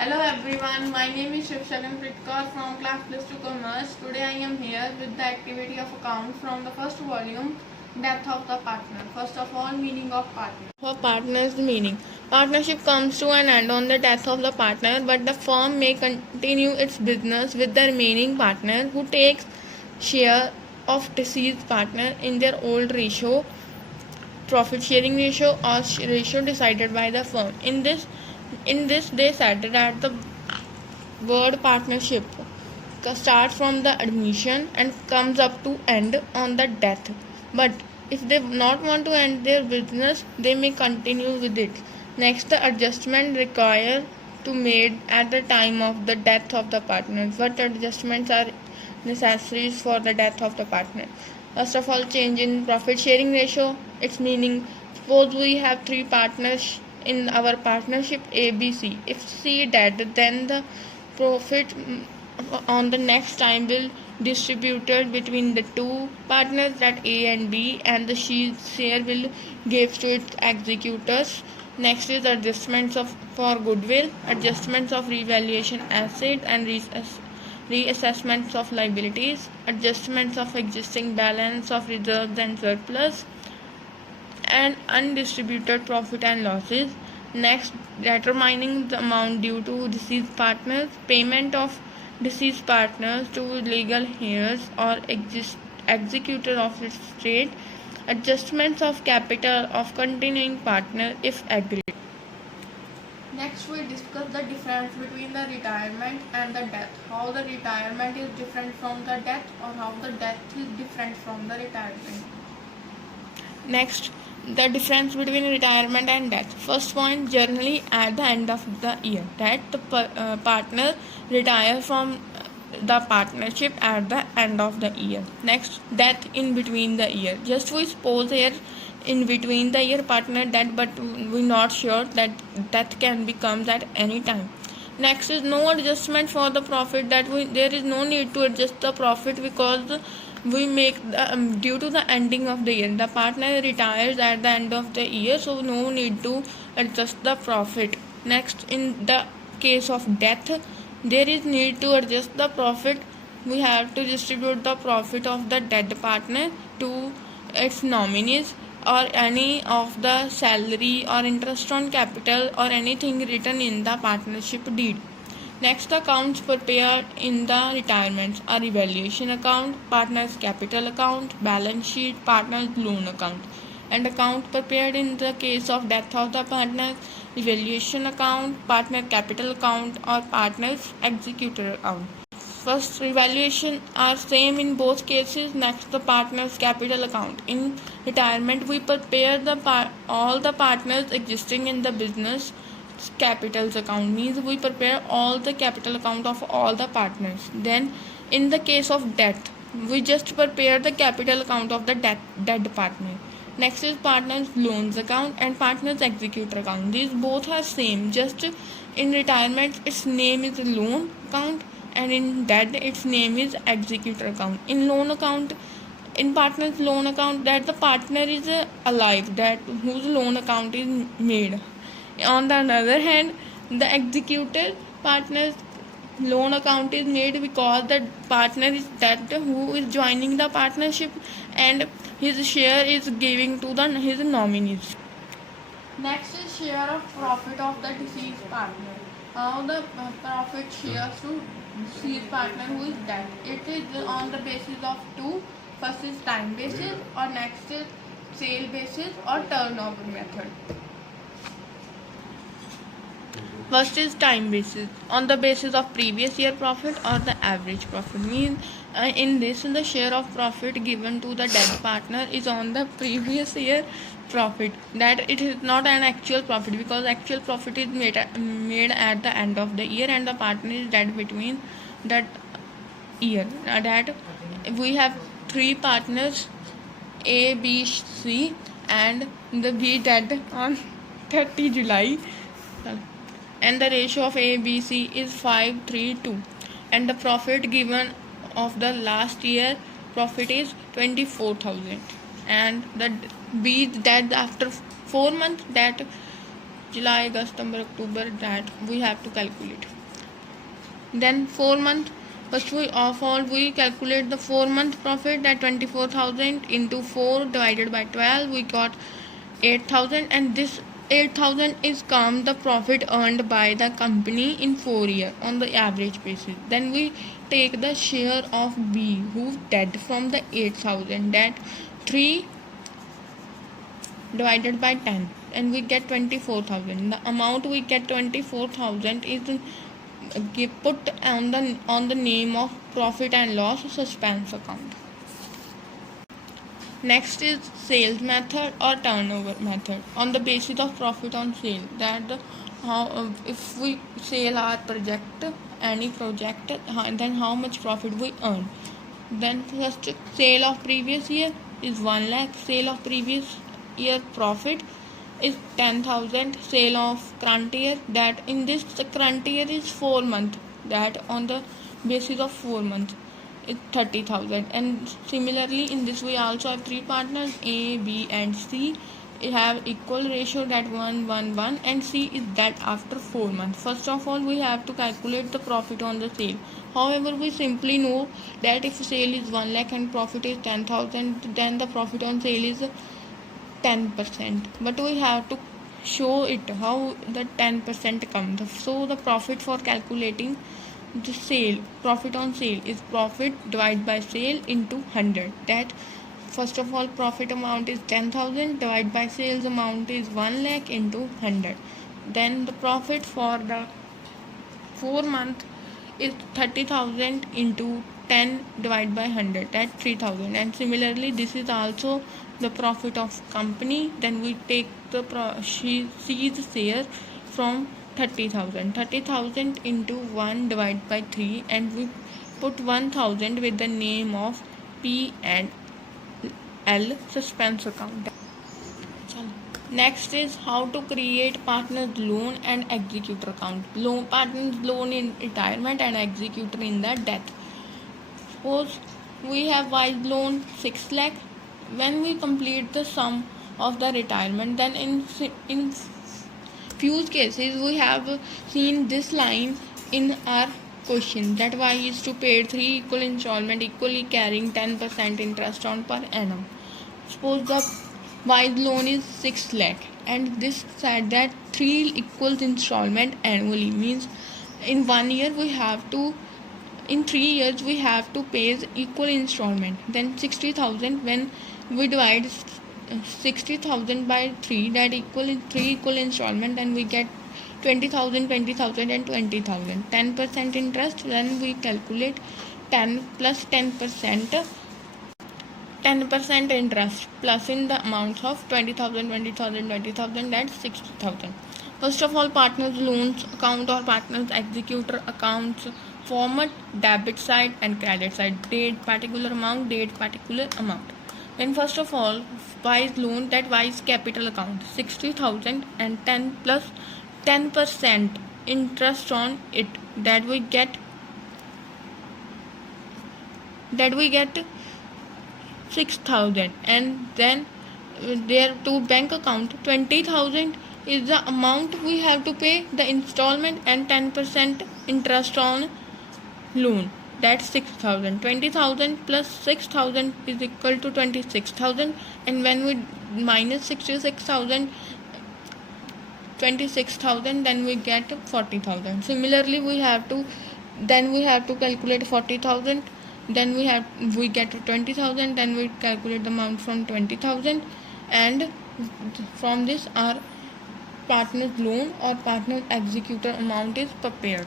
Hello everyone, my name is Shivshagan Pritkar from class plus 2 commerce. Today I am here with the activity of account from the first volume, Death of the Partner. First of all, meaning of partner. For partners, meaning. Partnership comes to an end on the death of the partner, but the firm may continue its business with the remaining partner who takes share of deceased partner in their old ratio, profit sharing ratio or ratio decided by the firm. In this they said that the word partnership starts from the admission and comes up to end on the death. But if they not want to end their business, they may continue with it. Next, the adjustment required to made at the time of the death of the partner. What adjustments are necessary for the death of the partner? First of all, change in profit sharing ratio. Its meaning, suppose we have three partners in our partnership ABC. If C dead, then the profit on the next time will distributed between the two partners, that A and B, and the share will give to its executors. Next is adjustments of for goodwill, adjustments of revaluation assets and reassessments of liabilities, adjustments of existing balance of reserves and surplus, and undistributed profit and losses. Next, determining the amount due to deceased partners, payment of deceased partners to legal heirs or executor of estate, adjustments of capital of continuing partner if agreed. Next, we discuss the difference between the retirement and the death. How the retirement is different from the death, or how the death is different from the retirement. Next, the difference between retirement and death. First point, generally at the end of the year, that the partner retire from the partnership at the end of the year. Next, death in between the year. Just we suppose here in between the year partner dead, but we're not sure that death can become at any time. Next is no adjustment for the profit, that there is no need to adjust the profit because we make due to the ending of the year, the partner retires at the end of the year, so no need to adjust the profit. Next, in the case of death, there is need to adjust the profit. We have to distribute the profit of the dead partner to its nominees, or any of the salary or interest on capital or anything written in the partnership deed. Next, accounts prepared in the retirements are evaluation account, partners capital account, balance sheet, partners loan account, and account prepared in the case of death of the partners, evaluation account, partner capital account, or partners executor account. First, evaluation are same in both cases. Next, the partners capital account. In retirement, we prepare all the partners existing in the business capitals account, means we prepare all the capital account of all the partners. Then in the case of death, we just prepare the capital account of the dead partner. Next is partners loans account and partners executor account. These both are same, just in retirement its name is loan account, and in dead its name is executor account. In loan account, in partners loan account, that the partner is alive, that whose loan account is made. On the other hand, the executor partner's loan account is made because the partner is dead who is joining the partnership, and his share is giving to his nominees. Next is share of profit of the deceased partner. How the profit shares to deceased partner who is dead. It is on the basis of two. First is time basis, or next is sale basis or turnover method. First is time basis, on the basis of previous year profit or the average profit. Means in this, the share of profit given to the dead partner is on the previous year profit, that it is not an actual profit, because actual profit is made at the end of the year and the partner is dead between that year. That we have three partners, A, B, C, and the B dead on 30 July, and the ratio of A, B, C is 5:3:2, and the profit given of the last year profit is 24,000, and the B dead after 4 months, that July, August, September, October, that we have to calculate. Then 4 month, first of all we calculate the 4 month profit, that 24,000 into 4 divided by 12, we got 8,000, and this 8,000 is come the profit earned by the company in 4 years on the average basis. Then we take the share of B who dead from the 8,000, that 3 divided by 10, and we get 24,000. The amount we get 24,000 is put on the name of profit and loss suspense account. Next is sales method or turnover method on the basis of profit on sale, that if we sell our project, any project, then how much profit we earn. Then first, sale of previous year is 1 lakh, sale of previous year profit is 10,000, sale of current year, that in this the current year is 4 months, that on the basis of 4 months is 30,000. And similarly in this we also have 3 partners, A, B and C. It have equal ratio, that 1 1 1, and C is that after 4 months. First of all we have to calculate the profit on the sale. However, we simply know that if sale is 1 lakh and profit is 10,000, then the profit on sale is 10%, but we have to show it how the 10% comes. So the profit for calculating the sale, profit on sale, is profit divided by sale into 100. That first of all profit amount is 10,000 divided by sales amount is 1 lakh into 100. Then the profit for the 4 month is 30,000 into 10 divided by 100, that 3,000. And similarly this is also the profit of company. Then we take the C's share from 30,000 into 1 divided by 3, and we put 1,000 with the name of P and L suspense account. Next is how to create partners loan and executor account. Partners loan in retirement and executor in the death. Suppose we have wise loan 6 lakh. When we complete the sum of the retirement, then in few cases we have seen this line in our question, that y is to pay 3 equal installment equally carrying 10% interest on per annum. Suppose the wise loan is 6 lakh and this said that 3 equals installment annually, means in 1 year we have to, in 3 years we have to pay equal installment. Then 60,000, when we divide 60,000 by 3, that equal 3 equal installment, and we get 20,000, 20,000 and 20,000. 10% interest, then we calculate 10 plus 10%, 10% interest plus in the amounts of 20,000, 20,000, 20,000, that's 60,000. First of all, partners loans account or partners executor accounts format debit side and credit side, date particular amount, date particular amount. Then first of all, wise loan, that wise capital account 60,000 and 10 plus 10% interest on it, that we get 6,000. And then there to bank account 20,000 is the amount we have to pay the installment and 10% interest on loan, that's 6,000. 20,000 plus 6,000 is equal to 26,000, and when we minus 66,000, 26,000, then we get 40,000. Similarly we have to calculate 40,000, then we get 20,000, then we calculate the amount from 20,000, and from this our partner's loan or partner's executor amount is prepared.